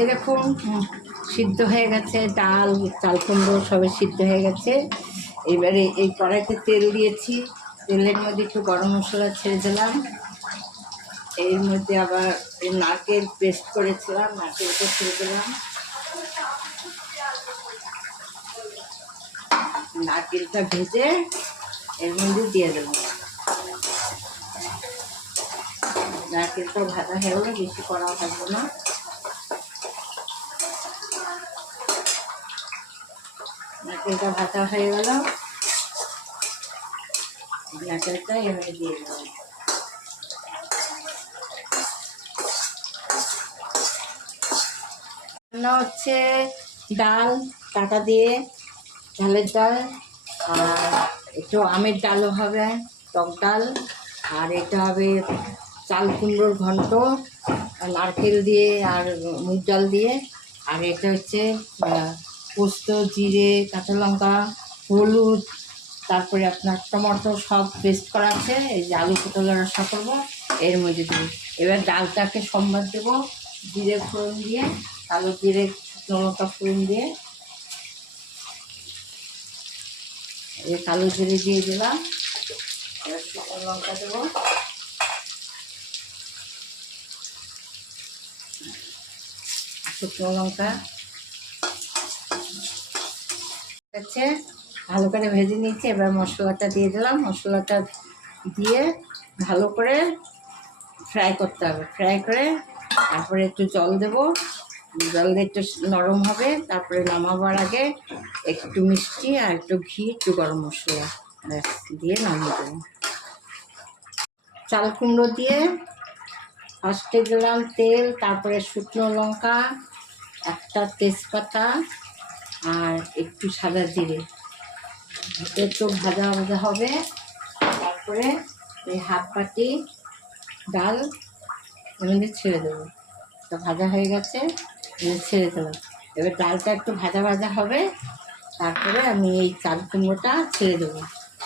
এরকম সিদ্ধ হয়ে গেছে, ডাল চাল কুমড়ো সবই সিদ্ধ হয়ে গেছে। এবারে এই কড়াইতে তেল দিয়েছি, তেলের মধ্যে একটু গরম মশলা ছেড়ে দিলাম। এর মধ্যে আবার নারকেল পেস্ট করেছিলাম, নারকেলটা ছেড়ে দিলাম। নারকেলটা ভেজে এর মধ্যে দিয়ে দেবো। নারকেলটা ভাজা হয়ে গেলে বেশি কড়া থাকবে না। নারকেলটা ভাজা হয়ে গেল, নারকেলটা এমনি দিয়ে দেবো। রান্না হচ্ছে ডাল কাটা দিয়ে, ঝালের ডাল, আর একটু আমের ডালও হবে, টক ডাল, আর এটা হবে চাল কুমড়োর ঘন্ট নারকেল দিয়ে আর মুগ ডাল দিয়ে। আর এটা হচ্ছে পোস্ত, জিরে, কাঁচা লঙ্কা, হলুদ, তারপরে আপনার টমেটো সব পেস্ট করা আছে। এই যে আলু পটলের রসা করবো এর মধ্যে দেবো। এবার ডালটাকে সম্বাদ দেবো জিরে ফোড়ন দিয়ে, কালো জিরে শুকনো লঙ্কা ফোড়ন দিয়ে। এই কালো জিরে দিয়ে দিলাম, এবার শুকনো লঙ্কা দেবো, শুকনো লঙ্কা আছে ভালো করে ভেজে নিয়েছি। এবার মশলাটা দিয়ে দিলাম, মশলাটা দিয়ে ভালো করে ফ্রাই করতে হবে। ফ্রাই করে তারপরে একটু জল দেবো, জল দিয়ে একটু নরম হবে। তারপরে নামাবার আগে একটু মিষ্টি আর একটু ঘি, একটু গরম মশলা দিয়ে নামিয়ে দেবো। চাল কুমড়ো দিয়ে ফার্স্টে দিলাম তেল, তারপরে শুকনো লঙ্কা, একটা তেজপাতা আর একটু সাদা জিরে, একটু ভাজা ভাজা হবে। তারপরে এই হাফ বাটি ডাল এমনি ছেড়ে দেবো। তো ভাজা হয়ে গেছে, ছেড়ে দেবো। এবার ডালটা একটু ভাজা ভাজা হবে, তারপরে আমি এই চাল কুমড়োটা ছেড়ে দেবো।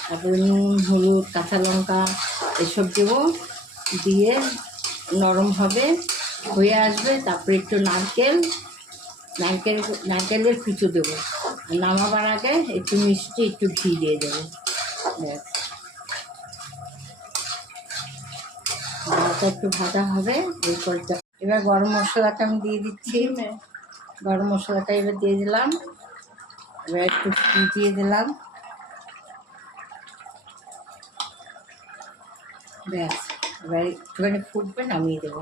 তারপরে নুন, হলুদ, কাঁচা লঙ্কা এসব দেবো, দিয়ে নরম হবে, হয়ে আসবে। তারপরে একটু নারকেলের কুচো দেবো। আর নামাবার আগে একটু মিষ্টি, একটু ঘি দিয়ে দেবো। ডালটা একটু ভাজা হবে এরপর। এবার গরম মশলাটা আমি দিয়ে দিচ্ছি, গরম মশলাটা এবার দিয়ে দিলাম। এবার একটু ঘি দিয়ে দিলাম, ব্যাস। এবার একটুখানি ফুটবে, নামিয়ে দেবো।